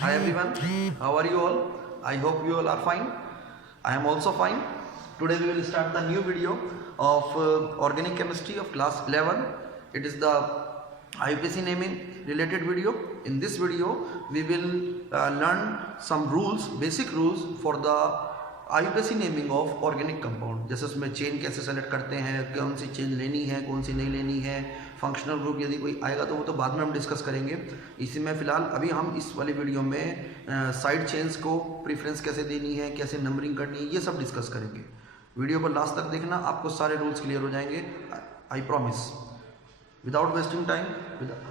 Hi everyone, how are you all? I hope you all are fine. I am also fine. Today we will start the new video of organic chemistry of class 11. It is the IUPAC naming related video. In this video we will learn some rules, basic rules for the IUPAC naming of organic compound. जैसे उसमें chain कैसे select करते हैं, कौन सी chain लेनी है, कौन सी नहीं लेनी है, फंक्शनल ग्रुप यदि कोई आएगा तो वो तो बाद में हम डिस्कस करेंगे। इसी में फ़िलहाल अभी हम इस वाली वीडियो में साइड चेन्स को प्रीफरेंस कैसे देनी है, कैसे नंबरिंग करनी है, ये सब डिस्कस करेंगे। वीडियो पर लास्ट तक देखना, आपको सारे रूल्स क्लियर हो जाएंगे, I promise. Without wasting time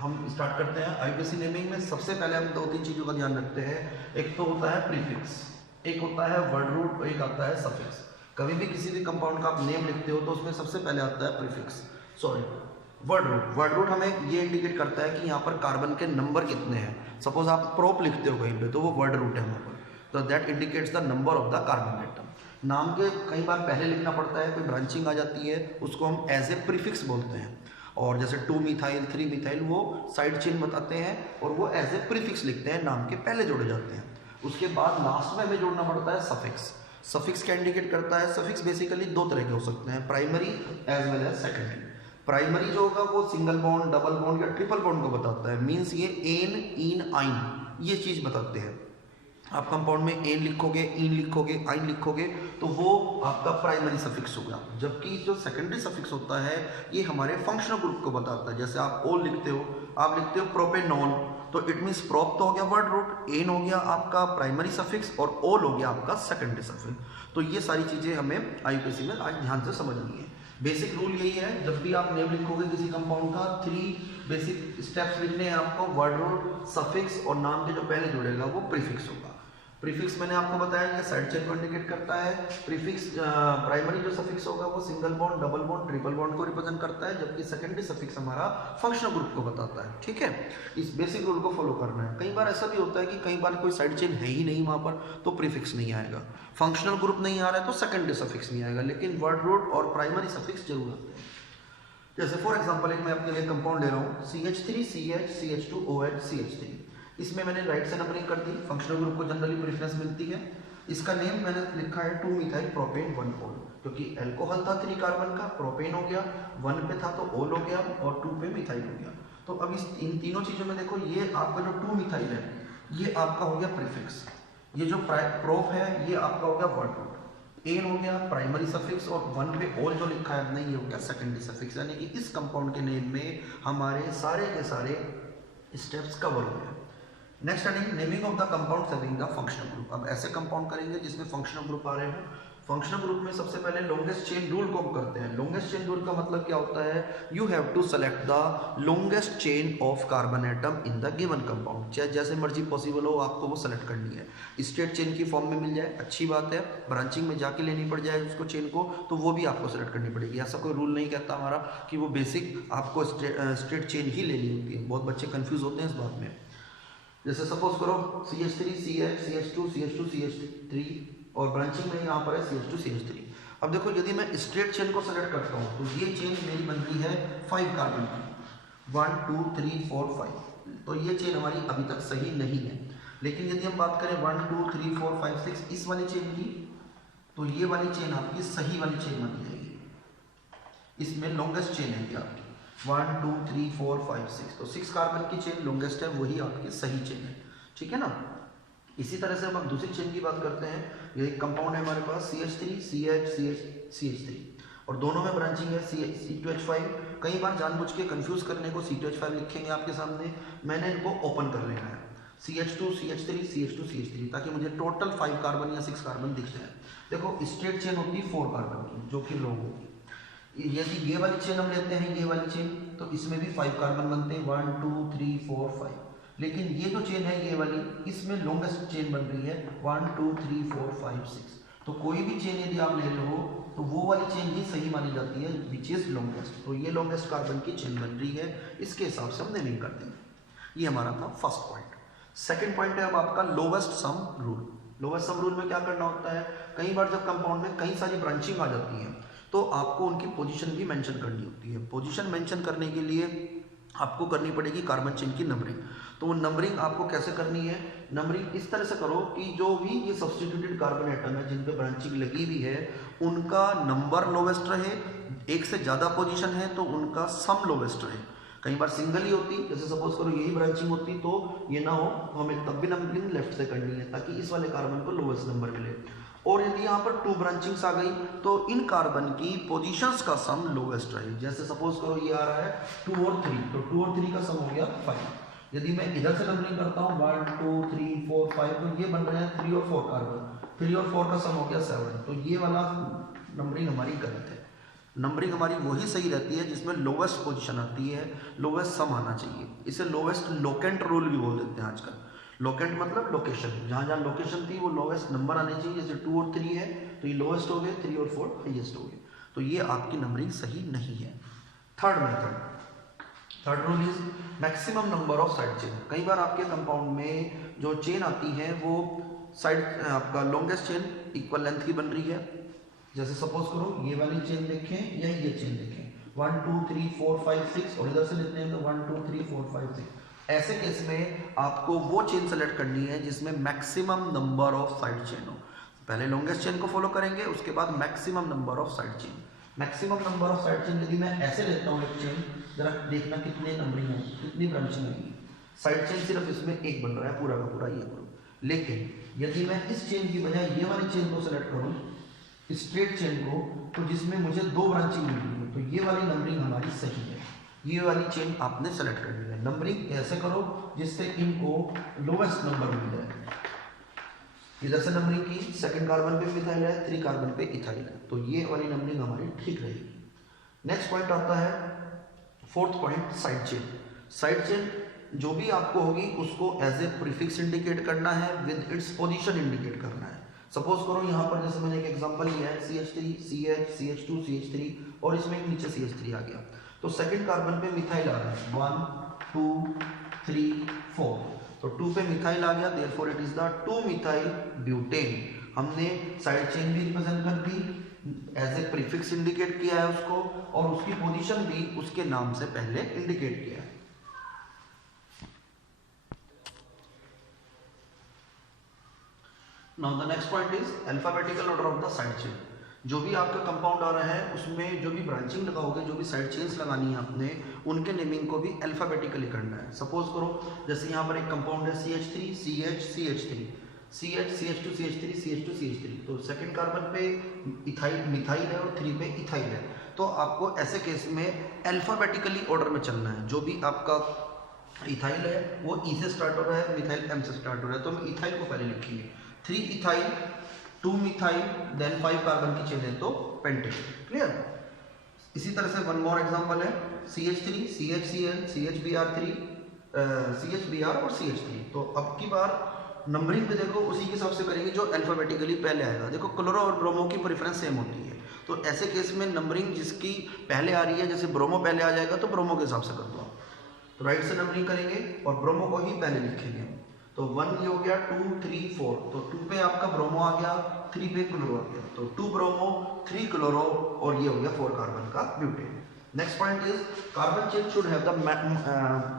हम स्टार्ट करते हैं। IUPAC नेमिंग में सबसे पहले हम 2-3 चीज़ों का ध्यान रखते हैं। एक तो होता है प्रीफिक्स, एक होता है वर्ड रूट और एक आता है सफिक्स। कभी भी किसी भी कंपाउंड का आप नेम लिखते हो तो उसमें सबसे पहले आता है prefix, sorry word root. Word root हमें ये इंडिकेट करता है कि यहाँ पर कार्बन के नंबर कितने हैं। सपोज आप प्रोप लिखते हो कहीं पे तो वो वर्ड रूट है वहाँ पर, तो that indicates the number of the carbon atom. नाम के कई बार पहले लिखना पड़ता है, कोई ब्रांचिंग आ जाती है, उसको हम एज ए प्रीफिक्स बोलते हैं। और जैसे 2 मिथाइल 3 मिथाइल वो साइड चेन बताते हैं और वो एज ए प्रीफिक्स लिखते हैं, नाम के पहले जोड़े जाते हैं। उसके बाद लास्ट में हमें जोड़ना पड़ता है सफिक्स। सफिक्स क्या इंडिकेट करता है? सफिक्स बेसिकली 2 तरह के हो सकते हैं, primary as well as secondary. Primary जो होगा वो सिंगल बॉन्ड, डबल बॉन्ड या ट्रिपल बॉन्ड को बताता है। मीन्स ये एन, इन, आइन ये चीज़ बताते हैं। आप कंपाउंड में एन लिखोगे, इन लिखोगे, आइन लिखोगे तो वो आपका प्राइमरी सफिक्स होगा। जबकि जो सेकेंडरी सफिक्स होता है ये हमारे फंक्शनल ग्रुप को बताता है। जैसे आप ओल लिखते हो, आप लिखते हो प्रोपेनॉल, तो इट मीन्स प्रोप तो हो गया वर्ड रूट, एन हो गया आपका प्राइमरी सफिक्स और ओल हो गया आपका सेकेंडरी सफिक्स। तो ये सारी चीज़ें हमें IUPAC में आज ध्यान से समझनी है। बेसिक रूल यही है, जब भी आप नेम लिखोगे किसी कंपाउंड का 3 बेसिक स्टेप्स लिखने हैं आपको। वर्ड रूट, सफिक्स और नाम के जो पहले जुड़ेगा वो प्रीफिक्स होगा। प्रीफिक्स मैंने आपको बताया कि साइड चेन को इंडिकेट करता है। प्रीफिक्स प्राइमरी जो सफिक्स होगा वो single bond, double bond, triple bond को रिप्रेजेंट करता है, जबकि सेकेंडरी सफिक्स हमारा फंक्शनल ग्रुप को बताता है। ठीक है, इस बेसिक रूल को फॉलो करना है। कई बार ऐसा भी होता है कि कई बार कोई साइड चेन है ही नहीं वहाँ पर तो प्रीफिक्स नहीं आएगा, फंक्शनल ग्रुप नहीं आ रहा है तो सेकेंडरी सफिक्स नहीं आएगा, लेकिन वर्ड रूट और प्राइमरी सफिक्स जरूर आते हैं। जैसे फॉर एग्जाम्पल एक मैं अपने लिए कंपाउंड ले रहा हूँ CH3CH CH2OH CH3। इसमें मैंने राइट से नंबरिंग कर दी, फंक्शनल ग्रुप को जनरली प्रेफरेंस मिलती है। इसका नेम मैंने लिखा है 2 मिथाइल प्रोपेन 1 ओल, क्योंकि अल्कोहल था 3 कार्बन का, प्रोपेन हो गया, 1 पे था तो ओल हो गया और 2 पे मिथाइल हो गया। तो अब इन तीनों चीज़ों में देखो, ये आपका जो 2 मिथाइल है ये आपका हो गया प्रीफिक्स, ये जो प्रोप है ये आपका हो गया वर्ड रूट, एन हो गया प्राइमरी सफिक्स और 1 पे ओल जो लिखा है हमने ये हो गया सेकेंडरी सफिक्स। यानी कि इस कंपाउंड के नेम में हमारे सारे के सारे स्टेप्स कवर हो गए। Next naming of the compound having the functional group. अब ऐसे कंपाउंड करेंगे जिसमें फंक्शनल ग्रुप आ रहे हो। फंक्शनल ग्रुप में सबसे पहले लॉन्गेस्ट चेन रूल को हम करते हैं। लॉन्गेस्ट चेन रूल का मतलब क्या होता है? You have to select the longest chain of carbon atom in the given compound. चाहे जैसे मर्जी पॉसिबल हो आपको वो सेलेक्ट करनी है। स्ट्रेट चेन की फॉर्म में मिल जाए अच्छी बात है, ब्रांचिंग में जाके लेनी पड़ जाए उसको चेन को तो वो भी आपको सेलेक्ट करनी पड़ेगी। ऐसा कोई रूल नहीं कहता हमारा कि वो बेसिक आपको स्ट्रेट चेन ही लेनी होती है। बहुत बच्चे कन्फ्यूज होते हैं इस बात में। जैसे सपोज करो CH3 CH CH2 CH2 CH3 और ब्रांचिंग में यहाँ पर है CH2 CH3। अब देखो यदि मैं स्ट्रेट चेन को सेलेक्ट करता हूँ तो ये चेन मेरी बन रही है 5 कार्बन की, 1 2 3 4 5, तो ये चेन हमारी अभी तक सही नहीं है। लेकिन यदि हम बात करें 1 2 3 4 5 6 इस वाली चेन की, तो ये वाली चेन आपकी सही वाली चेन बन जाएगी। इसमें लॉन्गेस्ट चेन है ये आपकी 1 2 3 4 5 6, तो 6 कार्बन की चेन लॉन्गेस्ट है, वही आपकी सही चेन है। ठीक है ना। इसी तरह से हम दूसरी चेन की बात करते हैं। ये एक कंपाउंड है हमारे पास CH3 CH CH3 और दोनों में ब्रांचिंग है C2H5। कई बार जानबूझ के कंफ्यूज करने को C2H5 लिखेंगे आपके सामने, मैंने इनको ओपन कर लेना है CH2 CH3 CH2 CH3 ताकि मुझे टोटल 5 कार्बन या 6 कार्बन दिख जाए। देखो स्ट्रेट चेन होती है 4 कार्बन की जो कि लॉन्ग होगी। यदि ये वाली चेन हम लेते हैं, ये वाली चेन, तो इसमें भी 5 कार्बन बनते हैं 1 2 3 4 5। लेकिन ये जो चेन है ये वाली, इसमें लॉन्गेस्ट चेन बन रही है 1 2 3 4 5 6। तो कोई भी चेन यदि आप ले रहे हो तो वो वाली चेन ही सही मानी जाती है विच इज लॉन्गेस्ट। तो ये लॉन्गेस्ट कार्बन की चेन बन रही है, इसके हिसाब से हम नेमिंग कर देंगे। ये हमारा था फर्स्ट पॉइंट। सेकेंड पॉइंट है अब आपका lowest sum rule. Lowest sum rule में क्या करना होता है? कई बार जब कंपाउंड में कई सारी ब्रांचिंग आ जाती है तो आपको उनकी पोजीशन भी मेंशन करनी होती है। पोजीशन मेंशन करने के लिए आपको करनी पड़ेगी कार्बन चेन की नंबरिंग। तो वो नंबरिंग आपको कैसे करनी है, नंबरिंग इस तरह से करो कि जो भी ये सब्स्टिट्यूटेड कार्बन एटम है जिन पे ब्रांचिंग लगी हुई है उनका नंबर लोवेस्ट रहे, एक से ज़्यादा पोजीशन है तो उनका सम लोवेस्ट रहे। कई बार सिंगल ही होती, जैसे सपोज करो यही ब्रांचिंग होती तो ये ना हो, तो हमें तब भी नंबरिंग लेफ्ट से करनी है ताकि इस वाले कार्बन को लोवेस्ट नंबर मिले। और यदि यहाँ पर 2 ब्रांचिंग्स आ गई तो इन कार्बन की पोजीशंस का सम लोवेस्ट रहे। जैसे सपोज करो ये आ रहा है 2 और 3, तो 2 और 3 का सम हो गया 5। यदि मैं इधर से नंबरिंग करता हूँ 1 2 3 4 5, तो ये बन रहे हैं 3 और 4 कार्बन, 3 और 4 का सम हो गया 7। तो ये वाला नंबरिंग हमारी गलत है। नंबरिंग हमारी वही सही रहती है जिसमें लोवेस्ट पोजीशन आती है, लोवेस्ट सम आना चाहिए। इसे लोवेस्ट लोकेंट रूल भी बोल देते हैं आजकल। लोकेंट मतलब लोकेशन, जहाँ जहाँ लोकेशन थी वो लोवेस्ट नंबर आने चाहिए। जैसे 2 और 3 है तो ये लोवेस्ट हो गए, 3 और 4 हाईएस्ट हो गए। तो ये आपकी नंबरिंग सही नहीं है। Third method, third rule is maximum number of side chain. कई बार आपके कंपाउंड में जो चेन आती है वो साइड आपका लॉन्गेस्ट चेन इक्वल लेंथ की बन रही है। जैसे सपोज करो ये वाली चेन देखें या ये चेन देखें, 1 2 3 4 5 6, और इधर से लेते हैं तो 1 2 3 4 5 6। ऐसे केस में आपको वो चेन सेलेक्ट करनी है जिसमें maximum number of side chain हो। पहले लॉन्गेस्ट चेन को फॉलो करेंगे, उसके बाद maximum number of side chain. Maximum number of side chain यदि मैं ऐसे लेता हूँ एक चेन, जरा देखना कितने नंबरिंग है, कितनी ब्रांचिंग आएगी। साइड चेन सिर्फ इसमें एक बन रहा है पूरा का पूरा ये ग्रुप। लेकिन यदि मैं इस चेन की बजाय ये वाली चेन को सेलेक्ट करूँ, स्ट्रेट चेन को, तो जिसमें मुझे 2 ब्रांचिंग मिल रही है, तो ये वाली नंबरिंग हमारी सही है। ये वाली चेन आपने सेलेक्ट करनी है। नंबरिंग ऐसे करो जिससे इनको लोवेस्ट नंबर मिल जाए। इधर से नंबरिंग की, सेकंड कार्बन पे मिथाइल है, 3 कार्बन पे इथाइल है, तो ये वाली नंबरिंग हमारी ठीक रहेगी। नेक्स्ट पॉइंट आता है fourth point, side chain. Side chain जो भी आपको होगी उसको एज ए प्रीफिक्स इंडिकेट करना है, विद इट्स पोजीशन इंडिकेट करना है। सपोज करो यहाँ पर जैसे मैंने एक एग्जांपल लिया है CH3 CH CH2 CH3 और इसमें एक नीचे CH3 आ गया, तो सेकंड कार्बन पे मिथाइल आ रहा है 1 2 3 4, तो 2 पे मिथाइल आ गया, therefore it is the 2 methyl butane. हमने साइड चेन भी रिप्रेजेंट कर दी, एज ए प्रीफिक्स इंडिकेट किया है उसको, और उसकी पोजीशन भी उसके नाम से पहले इंडिकेट किया है। Now the next point is alphabetical order of the side chain. जो भी आपका कंपाउंड आ रहा है उसमें जो भी ब्रांचिंग लगाओगे, जो भी साइड चेन्स लगानी है आपने, उनके नेमिंग को भी अल्फाबेटिकली करना है। सपोज करो जैसे यहाँ पर एक कंपाउंड है CH3 CH CH3 CH CH2 CH3 CH2 CH3, तो सेकंड कार्बन पे इथाइल मिथाइल है और 3 पे इथाइल है, तो आपको ऐसे केस में अल्फाबेटिकली ऑर्डर में चलना है। जो भी आपका इथाइल है वो E से स्टार्ट हो रहा है, मिथाइल M से स्टार्ट हो रहा है, तो हम इथाइल को पहले लिखेंगे। 3 इथाइल 2 मिथाइल देन 5 कार्बन की चेन है तो पेंटेन। क्लियर। इसी तरह से वन मोर एग्जांपल है CH3 CHCl CHBr3 CHBr और CH3। तो अब की बार नंबरिंग पे देखो उसी के हिसाब से करेंगे जो अल्फाबेटिकली पहले आएगा। देखो क्लोरो और ब्रोमो की प्रेफरेंस सेम होती है, तो ऐसे केस में नंबरिंग जिसकी पहले आ रही है, जैसे ब्रोमो पहले आ जाएगा तो ब्रोमो के हिसाब से कर दो आप, तो राइट से नंबरिंग करेंगे और ब्रोमो को ही पहले लिखेंगे। तो 1 ये हो गया, 2 3 4, तो 2 पे आपका ब्रोमो आ गया, 3 पे क्लोरो आ गया, तो 2 ब्रोमो 3 क्लोरो और ये हो गया 4 कार्बन का butane. Next point is carbon chain should have the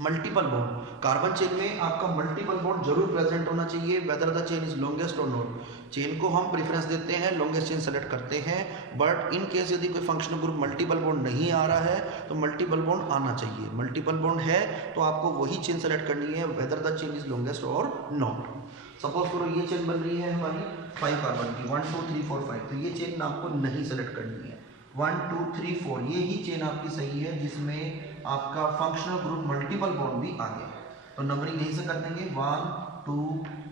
multiple bond. Carbon chain में आपका मल्टीपल बॉन्ड जरूर प्रेजेंट होना चाहिए, whether the chain is longest और नॉट। चेन को हम प्रेफरेंस देते हैं, लॉन्गेस्ट चेन सेलेक्ट करते हैं, बट इन केस यदि कोई फंक्शनल ग्रुप मल्टीपल बॉन्ड नहीं आ रहा है तो मल्टीपल बॉन्ड आना चाहिए। मल्टीपल बॉन्ड है तो आपको वही चेन सेलेक्ट करनी है, whether the chain is longest और नॉट। सपोज करो ये चेन बन रही है हमारी 5 कार्बन की, 1 2 3 4 5, तो ये चेन आपको नहीं सेलेक्ट करनी है। 1 2 3 4 ये ही चेन आपकी सही है जिसमें आपका फंक्शनल ग्रुप मल्टीपल बॉन्ड भी आ गया, तो नंबरिंग यहीं से कर देंगे 1 2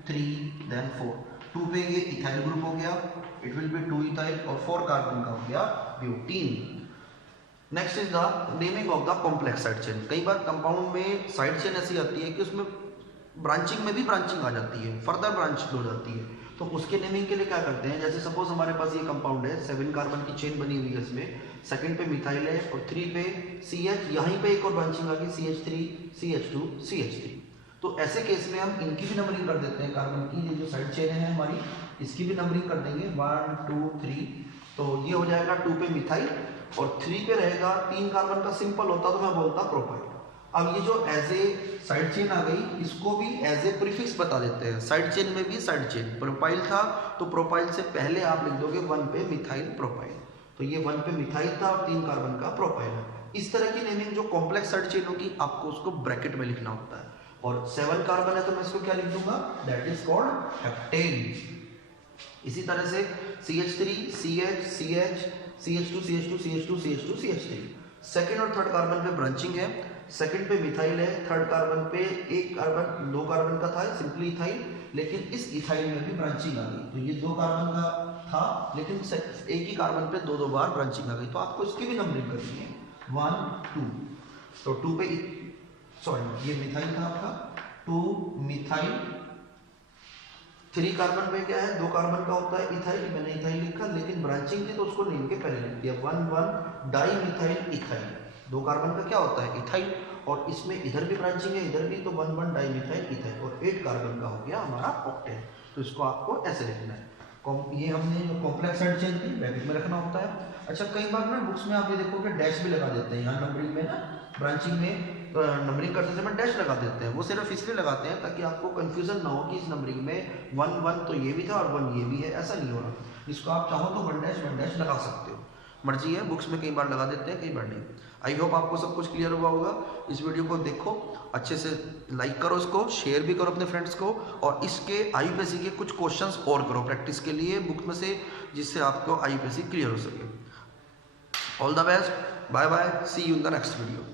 3 देन 4। 2 पे ये इथाइल ग्रुप हो गया, इट विल बी 2 इथाइल, और 4 कार्बन का हो गया butene. Next is the naming of the complex side chain. कई बार कंपाउंड में साइड चेन ऐसी आती है कि उसमें ब्रांचिंग में भी ब्रांचिंग आ जाती है, फर्दर ब्रांच हो जाती है, तो उसके नेमिंग के लिए क्या करते हैं, जैसे सपोज हमारे पास ये कंपाउंड है, 7 कार्बन की चेन बनी हुई है, इसमें सेकंड पे मिथाइल है और 3 पे CH, यहीं पे एक और ब्रांचिंग आ गई CH3 CH2 CH3, तो ऐसे केस में हम इनकी भी नंबरिंग कर देते हैं। कार्बन की ये जो साइड चेन है हमारी, इसकी भी नंबरिंग कर देंगे 1 2 3, तो ये हो जाएगा 2 पे मिथाइल और 3 पे रहेगा 3 कार्बन का सिंपल होता तो मैं बोलता प्रोपाइल, अब ये जो एज ए साइड चेन आ गई, इसको भी एज ए प्रीफिक्स बता देते हैं। साइड चेन में भी साइड चेन, प्रोपाइल था तो प्रोपाइल से पहले आप लिख दोगे 1 पे मिथाइल प्रोपाइल, तो ये 1 पे मिथाइल था और 3 कार्बन का प्रोपाइल है। इस तरह की नेमिंग जो कॉम्प्लेक्स साइड चेन होगी आपको उसको ब्रैकेट में लिखना होता है। और 7 कार्बन है तो मैं इसको क्या लिख दूंगा, दैट इज कॉल्ड हेप्टेन। इसी तरह से CH3 CH CH CH2 CH2 CH2 CH2 CH3, second और थर्ड कार्बन पे ब्रांचिंग है, सेकंड पे मिथाइल है, थर्ड कार्बन पे एक कार्बन 2 कार्बन का था सिंपली इथाइल, लेकिन इस इथाइल में भी ब्रांचिंग आ गई, तो ये 2 कार्बन का था लेकिन एक ही कार्बन पे 2 बार ब्रांचिंग आ गई, तो आपको इसकी भी नंबरिंग करनी है 1 2, तो 2 पे सॉरी ये मिथाइल था आपका, 2 मिथाइल, 3 कार्बन पे क्या है 2 कार्बन का होता है इथाइल, मैंने इथाइल लिखा लेकिन ब्रांचिंग थी तो उसको नेम के पहले लिख दिया 1 1 डाई मिथाइल इथाइल, 2 कार्बन का क्या होता है इथाइल, और इसमें इधर भी ब्रांचिंग है इधर भी, तो 1 1 डाई मिथाइल इथाइल, और 8 कार्बन का हो गया हमारा ऑक्टेन। तो इसको आपको ऐसे लिखना है। ये हमने जो कॉम्प्लेक्स साइड चेन थी ब्रैकेट में रखना होता है। अच्छा कई बार ना बुक्स में आप ये देखोगे डैश भी लगा देते हैं, यहाँ नंबरिंग में ना ब्रांचिंग में नंबरिंग करते समय डैश लगा देते हैं, वो सिर्फ इसलिए लगाते हैं ताकि आपको कंफ्यूजन ना हो कि इस नंबरिंग में 1 1 तो ये भी था और 1 ये भी है, ऐसा नहीं हो रहा। इसको आप चाहो तो 1 डैश लगा सकते हो, मर्जी है, बुक्स में कई बार लगा देते हैं कई बार नहीं। आई होप आपको सब कुछ क्लियर हुआ होगा। इस वीडियो को देखो अच्छे से, लाइक करो इसको, शेयर भी करो अपने फ्रेंड्स को, और इसके IUPAC के कुछ क्वेश्चंस और करो प्रैक्टिस के लिए बुक में से, जिससे आपको IUPAC क्लियर हो सके। All the best, bye bye, see you in the next video.